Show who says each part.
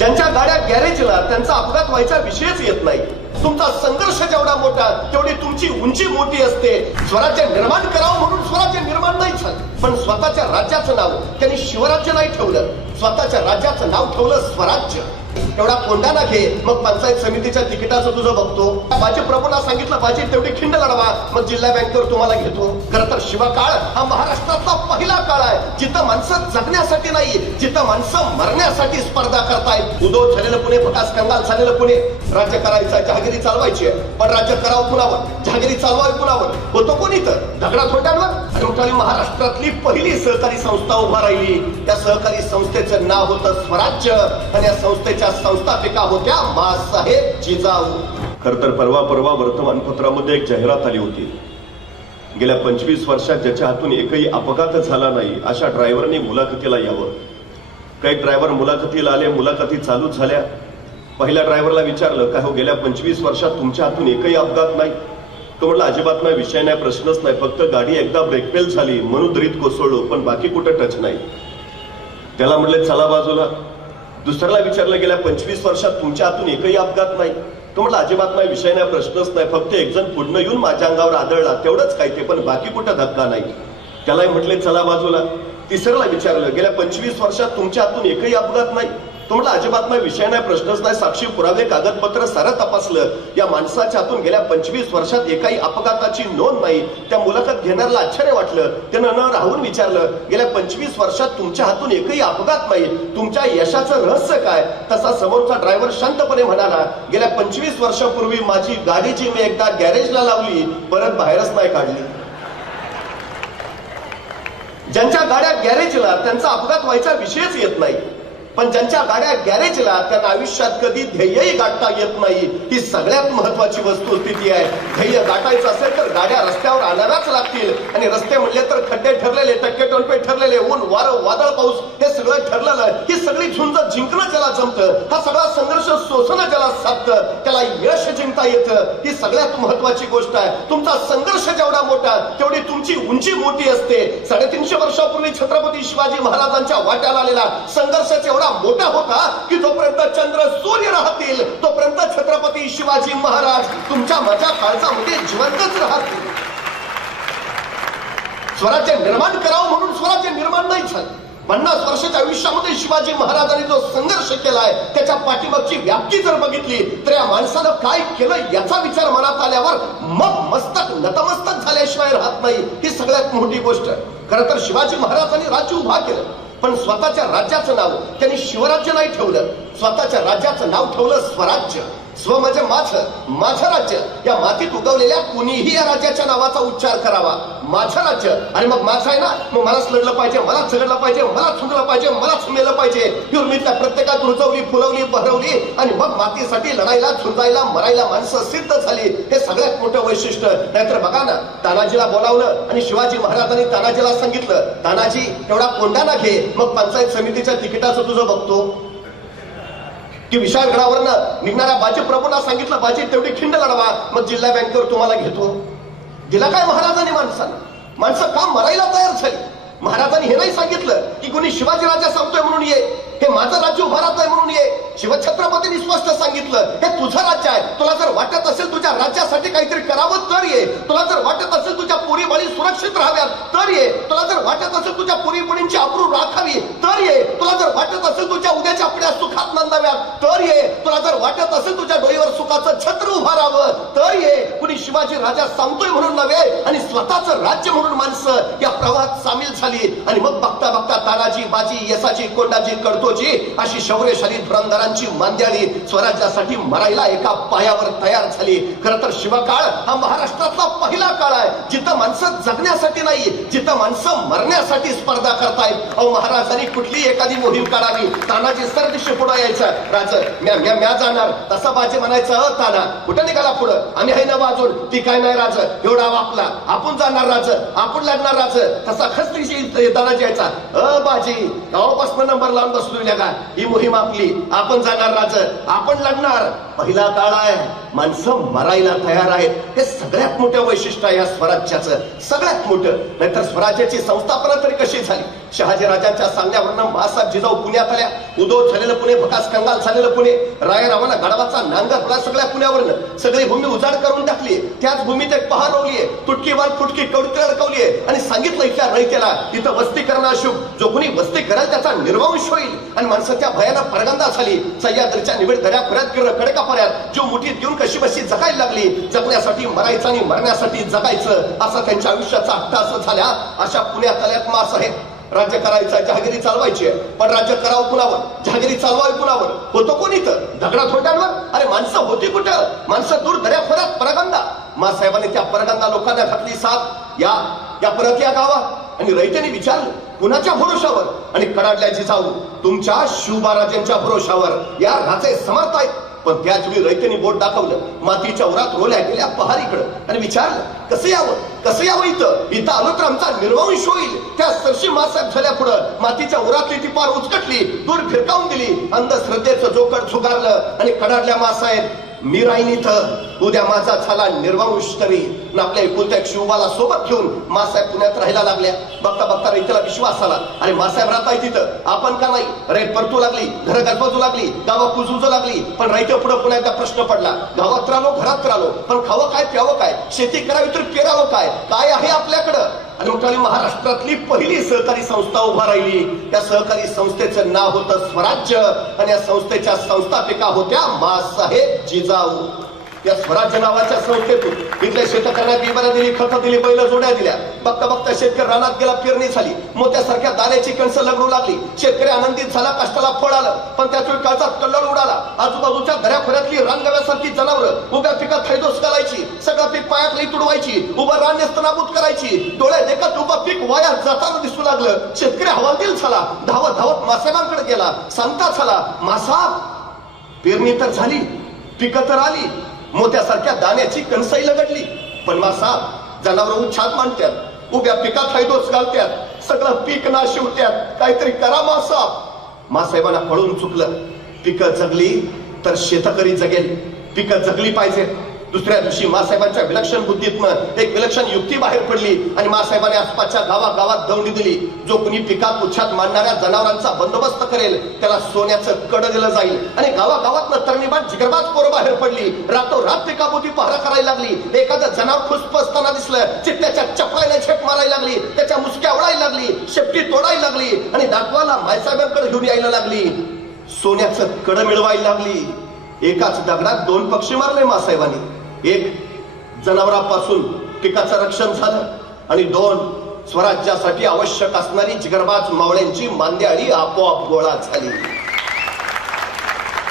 Speaker 1: ज्यांच्या गाड्या गॅरेजला त्यांचा अपघात व्हायचा विषयच येत नाही. तुमचा संघर्ष जेवढा मोठा तेवढी तुमची उंची मोठी असते. स्वराज्य निर्माण करावं म्हणून स्वराज्य निर्माण नाही झालं. पण स्वतःच्या राज्याचं नाव त्यांनी शिवराज्य नाही ठेवलं. स्वतःच्या राज्याचं नाव ठेवलं स्वराज्य. एवढा कोंडाना घे मग पंचायत समितीच्या तिकिटाचं तुझं बघतो. माझे प्रभूला सांगितलं पाहिजे तेवढी खिंड लढवा. मग जिल्हा बँकेवर तुम्हाला घेतो. खरं तर शिवकाळ हा महाराष्ट्रातला पहिला काळ आहे. जिथं माणसं जगण्यासाठी नाही जिथं माणसं मरण्यासाठी स्पर्धा करतायत. उदो झालेलं पुणे प्रकाश कंगाल झालेलं पुणे. राज्य करायचं जहागिरी चालवायची आहे. पण राज्य करावं कुणावर? जहागिरी चालवावी कुणावर? होतो कोणी तर? दगडा थोट्यांवर? आणि मोठाली महाराष्ट्रातली पहिली सहकारी संस्था उभा राहिली. त्या सहकारी संस्थेचं नाव होतं स्वराज्य. आणि या संस्थेच्या संस्थापिका होत्या मासाहेब जिजाऊ. खर तर परवा परवा वर्तमानपत्रामध्ये एक जाहिरात आली होती. गेल्या पंचवीस वर्षात ज्याच्या हातून एकही अपघात झाला नाही अशा ड्रायव्हरने मुलाखतीला यावं. काही ड्रायव्हर मुलाखतीला आले मुलाखती चालू झाल्या. पहिल्या ड्रायव्हरला विचारलं काय हो गेल्या पंचवीस वर्षात तुमच्या हातून एकही अपघात नाही? तो म्हटलं अजिबात नाही विषय नाही प्रश्नच नाही. फक्त गाडी एकदा ब्रेकफेल झाली म्हणून दरीत कोसळलो पण बाकी कुठं टच नाही. त्याला म्हटले चला बाजूला. दुसऱ्याला विचारलं गेल्या पंचवीस वर्षात तुमच्या हातून एकही अपघात नाही? तो म्हटलं अजिबात नाही विषय नाही प्रश्नच नाही. फक्त एक जण पुढनं येऊन माझ्या अंगावर आदळला तेवढंच काय ते पण बाकी कुठं धक्का नाही? त्यालाही म्हटले चला बाजूला. तिसऱ्याला विचारलं गेल्या पंचवीस वर्षात तुमच्या हातून एकही अपघात नाही? तो म्हटलं अजिबात नाही विषय नाही प्रश्नच नाही साक्षी पुरावे कागदपत्र सारं तपासलं. या माणसाच्या हातून गेल्या पंचवीस वर्षात एकाही अपघाताची नोंद नाही. त्या मुलाखत घेणाऱ्याला आश्चर्य वाटलं. त्यानं न राहून विचारलं गेल्या पंचवीस वर्षात तुमच्या हातून एकही अपघात नाही. तुमच्या यशाचं रहस्य काय? तसा समोरचा ड्रायव्हर शांतपणे म्हणाला गेल्या पंचवीस वर्षापूर्वी माझी गाडी जी मी एकदा गॅरेजला लावली परत बाहेरच नाही काढली. ज्यांच्या गाड्या गॅरेजला त्यांचा अपघात व्हायचा विषयच येत नाही. पण ज्यांच्या गाड्या गॅरेजला त्यांना आयुष्यात कधी ध्येयही गाठता येत नाही. ही सगळ्यात महत्वाची वस्तुस्थिती आहे. ध्येय गाठायचं असेल तर गाड्या रस्त्यावर आणायलाच लागतील. आणि रस्ते म्हणले तर खड्डे ठरलेले टक्के टोलपे ठरलेले ऊन वारं वादळ पाऊस हे सगळं ठरलेलं ही सगळी झुंज जिंकणं ज्याला जमतं हा सगळा सोसणं ज्याला साधतं त्याला यश जिंकता येतं ही सगळ्यात महत्वाची गोष्ट आहे. तुमचा संघर्ष जेवढा मोठा तेवढी तुमची उंची मोठी असते. साडेतीनशे वर्षापूर्वी छत्रपती शिवाजी महाराजांच्या वाट्याला आलेला संघर्ष एवढा मोठा होता की जोपर्यंत चंद्र सूर्य राहतील तोपर्यंत छत्रपती शिवाजी महाराज तुमच्या माझ्या काळजामध्ये जिवंतच राहतील. स्वराज्य निर्माण करावं म्हणून स्वराज्य निर्माण नाही झालं. पन्नास वर्षाच्या आयुष्यामध्ये शिवाजी महाराजांनी जो संघर्ष केलाय त्याच्या पाठीमागची व्याप्ती जर बघितली तर या माणसानं काय केलं याचा विचार मनात आल्यावर मग मस्तक नतमस्तक झाल्याशिवाय राहत नाही. ही सगळ्यात मोठी गोष्ट. खरं तर शिवाजी महाराजांनी राज्य उभा केलं पण स्वतःच्या राज्याचं नाव त्यांनी शिवराज्य नाही ठेवलं. स्वतःच्या राज्याचं नाव ठेवलं स्वराज्य. स्व म्हणजे माझं माझं राज्य. या मातीत उगवलेल्या कुणीही या राज्याच्या नावाचा उच्चार करावा. माझं राज्य. आणि मग माझं आहे ना? मग मलाच लढलं पाहिजे मलाच झगडलं पाहिजे मलाच सुंदरलं पाहिजे मलाच मेलं पाहिजे. ही उर्मितल्या प्रत्येकात रुजवली फुलवली बहरवली आणि मग मातीसाठी लढायला झुंजायला मरायला माणसं सिद्ध झाली. हे सगळ्यात मोठं वैशिष्ट्य. नाहीतर बघा ना तानाजीला बोलावलं आणि शिवाजी महाराजांनी तानाजीला सांगितलं तानाजी तेवढा कोंडाना घे. मग पंचायत समितीच्या तिकिटाचं तुझं बघतो. की विशाळगडावरनं निघणाऱ्या बाजी प्रभूंना सांगितलं बाजी तेवढी खिंड लढवा मग जिल्हा बँकेवर तुम्हाला घेतो. दिला काय महाराजांनी माणसाला? माणसं काम मरायला तयार झाली? महाराजांनी हे नाही सांगितलं की कोणी शिवाजी राजा सांगतोय म्हणून ये. हे माझं राज्य उभारत नाही म्हणून ये. शिवछत्रपतींनी स्पष्ट सांगितलं हे तुझं राज्य आहे. तुला जर वाटत असेल तुझ्या राज्यासाठी काहीतरी करावं तर ये. तुला जर वाटत असेल तुझ्या पोरी बाळी सुरक्षित राहाव्यात तर ये. तुला जर वाटत असेल तुझ्या पोरी बळींची अप्रू राखावी तर ये. तुला जर वाटत असेल तुझ्या उद्याच्या आपल्या सुखात नंदाव्यात तर ये. तुला जर वाटत असेल तुझ्या डोळीवर सुखाचं छत्र उभारावं राहावं तर ये. कुणी शिवाजी राजा सांगतोय म्हणून नव्हे आणि स्वतःचं राज्य म्हणून माणसं या प्रवाहात सामील झाली. आणि मग बघता बघता तानाजी बाजी यसाची कोंडाजी कडतोजी अशी शौर्यशाली धुरंधरांची मांद्याळी स्वराज्यासाठी मरायला एका पायावर तयार झाली. खरं तर शिवकाळ हा महाराष्ट्रातला पहिला काळ आहे. जिथं माणसं जगण्यासाठी नाही जिथं माणसं मरण्यासाठी स्पर्धा करतायत. अहो महाराजांनी कुठली एखादी मोहीम काढावी. तानाजी सरदिशी पुढे यायचं. राज म्या म्या म्या जाणार. तसा बाजी म्हणायचं अ ताना कुठं निघाला पुढं? आम्ही आहे ना बाजून ती काय नाही राज? एवढा वापला आपण जाणार राज. आपण लढणार राज. तसा खस्त्रीशी तानाजी यायचा अ बाजी गावापासून नंबर लावून बसलो का ही मोहीम आपली. आपण जाणार राज. आपण लढणार. पहिला काळ आहे. माणसं मरायला तयार आहेत. हे सगळ्यात मोठं वैशिष्ट्य आहे या स्वराज्याचं. सगळ्यात मोठं. नाहीतर स्वराज्याची संस्थापना तरी कशी झाली? शहाजी राजांच्या सांगण्यावरनं महासाहेब जिजाऊ पुण्यात आल्या. उदो झालेलं पुणे भकास कंगाल झालेलं पुणे. रायरावांना गडावाचा नांगर पडला सगळ्या पुण्यावरनं. सगळी भूमी उजाड करून टाकली त्याच भूमीत एक पहार रोवलीये तुटकी वाल फुटकी कवडीतल्या अडकवलीये आणि सांगितलं इथल्या रयतेला तिथं वस्ती करणं अशुभ. जो कोणी वस्ती करेल त्याचा निर्वंश होईल. आणि माणसाच्या भयानं परगंदा झाली. सह्याद्रीच्या निविड दऱ्या परत गिरण कडका पर्यात जो मुठीत घेऊन कशी बशी जगायला लागली? जगण्यासाठी मरायचं आणि मरण्यासाठी जगायचं असा त्यांच्या आयुष्याचा हट्ट असं झाल्या अशा पुण्यात आल्यात मास आहेत. राज्य करायचं जहागिरी चालवायची आहे. पण राज्य करावं कुणावर? जहागिरी चालवावी कुणावर? होतो कोणी इथं? दगडा थोड्यांवर अरे माणसं होती कुठं? माणसं दूर दर्या फरत परगंदा मासाहेबांनी त्या परगंदा लोकांना घातली साथ या या परत या गावात आणि रैत्याने विचारलं कुणाच्या भरोशावर? आणि कडाडल्याची जाऊ तुमच्या शिवबाराजांच्या भरोशावर. या राजे समर्थ आहेत. पण त्याच वेळी रैत्याने बोट दाखवलं. मातीच्या उरात रोल्या गेल्या पहारीकडं. आणि विचारलं कसं यावं? कसं यावं इथं? इथं आलो तर आमचा निर्वंश होईल. त्या सरशी मासाहेब झाल्या पुढं. मातीच्या उरातली ती पार उचकटली दूर फिरकावून दिली. अंधश्रद्धेचं जोकर झुगारलं आणि कडाडल्या मासाहेब मी राहीन इथं. उद्या माझा झाला निर्वांश तरी आपल्या एकुलत्या शिवबाला सोबत घेऊन मासाहेब पुण्यात राहायला लागल्या. बघता बघता रेतीला विश्वास आला. अरे मासाहेब राहताय तिथं. आपण का नाही? रेट परतू लागली घर गरबजू लागली गावं कुजूजू लागली. पण रैत्या पुढे पुन्हा एकदा प्रश्न पडला. गावात राहिलो घरात राहिलो पण खावं काय प्यावं काय? शेती करावी तर पेरावं काय? काय आहे आपल्याकडं? आणि मग महाराष्ट्रातली पहिली सहकारी संस्था उभा राहिली. त्या सहकारी संस्थेचं नाव होतं स्वराज्य. आणि या संस्थेच्या संस्थापिका होत्या मासाहेब जिजाऊ. या स्वराज्य नावाच्या संस्थेतून इथल्या शेतकऱ्यांना बिबाऱ्या दिली खत दिली बैल जोड्या दिल्या. बघता बघता शेतकरी रानात गेला पेरणी झाली. मोत्यासारख्या दाण्याची कणसं लगडू लागली. शेतकरी आनंदित झाला कष्टाला फळ आलं. पण त्याच वेळी कल्लड कल्लोळ उडाला. आजूबाजूच्या दऱ्याखोऱ्यातली रानगव्यासारखी जनावरं उभ्या पिकात थैदोस घालायची. सगळं पीक पायातली तुडवायची. उभं रान नेस्तनाबूत करायची. डोळ्या देखत उभं पीक वाया जाताना दिसू लागलं. शेतकरी हवालदिल झाला. धावत धावत मासेमांकडे गेला. सांगता झाला मासा पेरणी तर झाली. पिकं तर आली. मोत्यासारख्या दाण्याची कणसाई लगडली. पण मासा जनावर उच्छाद मांडत्यात. उभ्या पिकात हैदोस घालत्यात. सगळं पीक ना शिवत्यात काहीतरी करा मासा मासाहेबांना पळून चुकलं. पिकं जगली तर शेतकरी जगेल. पिकं जगली पाहिजेत. दुसऱ्या दिवशी मासाहेबांच्या विलक्षण बुद्धीतनं एक विलक्षण युक्ती बाहेर पडली आणि मासाहेबांनी आसपासच्या गावागावात दौंडी दिली. जो कुणी पिकात उच्छात मांडणाऱ्या जनावरांचा बंदोबस्त करेल त्याला सोन्याचं कड दिलं जाईल. आणि गावागावात तरणीबाण जिगरबाज पोरं बाहेर पडली. रातोरात पिकापोती पहारा करायला लागली. एखादं जनावर खुसपसताना दिसलं. चित्त्याच्या चपलायला झेप मारायला लागली. त्याच्या मुसक्या ओढायला लागली. शेपटी तोडायला लागली. आणि दाखवाला मायसाहेबांकडे घेऊन यायला लागली. सोन्याचं कड मिळवायला लागली. एकाच दगडात दोन पक्षी मारले मासाहेबांनी. एक जनावरांपासून पिकाचं रक्षण झालं आणि दोन स्वराज्यासाठी आवश्यक असणारी जिगरबाज मावळ्यांची मांद्याळी आपोआप गोळा झाली.